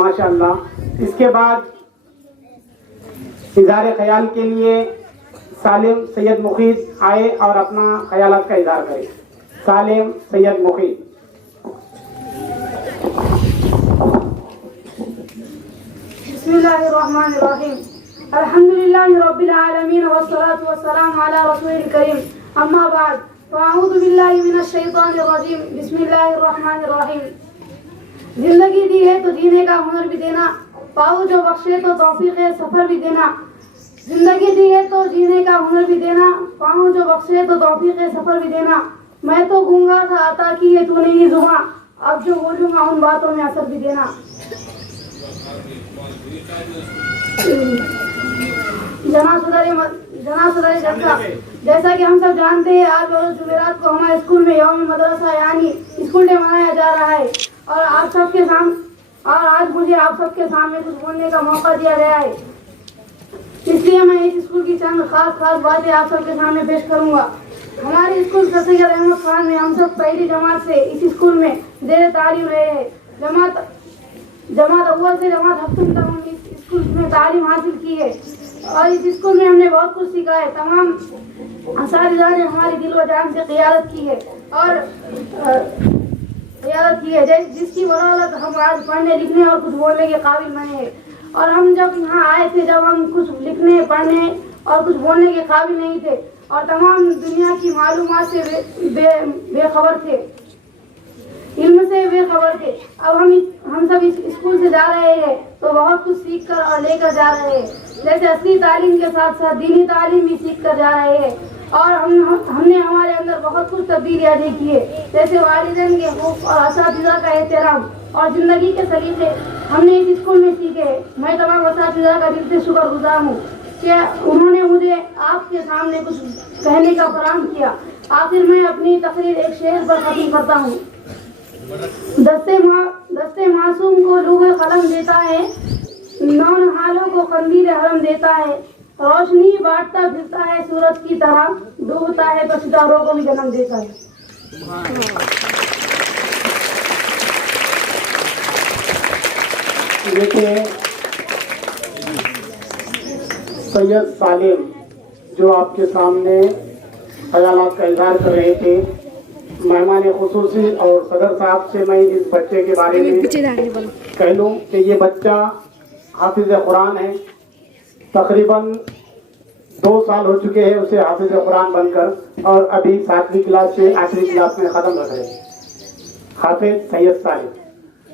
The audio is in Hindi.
माशाअल्लाह। इसके बाद इज़हार ख्याल के लिए सालिम सैयद मुखीद आए और अपना ख्यालात का इज़हार करें। सालिम सैयद मुखीद। बिस्मिल्लाहिर्रहमानिर्रहीम। अल्हम्दुलिल्लाहि रब्बिल आलमीन वस्सलातु वस्सलामु अला रसूलिल करीम। अम्मा बाद, फअऊज़ु बिल्लाहि मिनश शैतानिर रजीम। बिस्मिल्लाहिर्रहमानिर्रहीम। जिंदगी दी है तो जीने का हुनर भी देना, पाओ जो बख्शे तो तौफीक सफर भी देना। जिंदगी दी है तो जीने का हुनर भी देना, पाओ जो बख्शे तो तौफीक सफर भी देना। मैं तो गूंगा था अता की है तूने ही जुबां, अब जो बोलूंगा उन बातों में असर भी देना। जनाब जलसा, जैसा कि हम सब जानते हैं, आज रोज जुमेरात को हमारे स्कूल में यौम मदरसा यानी स्कूल डे मनाया जा रहा है और आज मुझे आप सबके सामने कुछ बोलने का मौका दिया गया है, इसलिए मैं इस स्कूल की चंद खास बातें आप सबके सामने पेश करूंगा। हमारे स्कूल सर सैयद अहमद खान में हम सब पहली जमात से इस स्कूल में जेर तालीम रहे हैं। जमात अव्वल से जमात हफ्तम तक हमने इस स्कूल में तालीम हासिल की है और इस स्कूल में हमने बहुत कुछ सीखा है। तमाम असातिज़ा ने हमारी दिल व जान से क़ियादत की है, जिसकी बदौलत हम आज पढ़ने लिखने और कुछ बोलने के काबिल बने हैं। और हम जब यहाँ आए थे, जब हम कुछ लिखने पढ़ने और कुछ बोलने के काबिल नहीं थे और तमाम दुनिया की मालूमात से बेखबर थे, इल्म से बेखबर थे। अब हम सब इस स्कूल से जा रहे हैं तो बहुत कुछ सीख कर और लेकर जा रहे हैं। जैसे असली तालीम के साथ साथ दीनी तालीम भी सीख कर जा रहे हैं और हमने हमारे अंदर बहुत कुछ तब्दीलियाँ देखी है, जैसे वालिदैन के हुकूक और असातिज़ा का एहतराम और ज़िंदगी के सलीक़े हमने इस स्कूल में सीखे। मैं तमाम असातिज़ा का दिल से शुक्रगुज़ार हूँ कि उन्होंने मुझे आपके सामने कुछ कहने का फराहम किया। आखिर मैं अपनी तकरीर एक शेर पर खत्म करता हूँ। दस्ते मासूम को लूहे कलम देता है, नौनहालों को कंदील हरम देता है, रोशनी बांटता फिरता है सूरज की तरह, डूबता है तो सितारों को भी जन्म देता है। देखिए, सैयद सालिम जो आपके सामने ख्यालात का इज़हार कर रहे थे, मेहमान खुसूसी और सदर साहब से मैं इस बच्चे के बारे में कह लूँ कि ये बच्चा हाफिज़ कुरान है। तकरीबन 2 साल हो चुके हैं उसे हाफिज़ कुरान बनकर और अभी 7वीं क्लास से 8वीं क्लास में ख़त्म रख रहे हैं। हाफिज़ सैयद सालिम।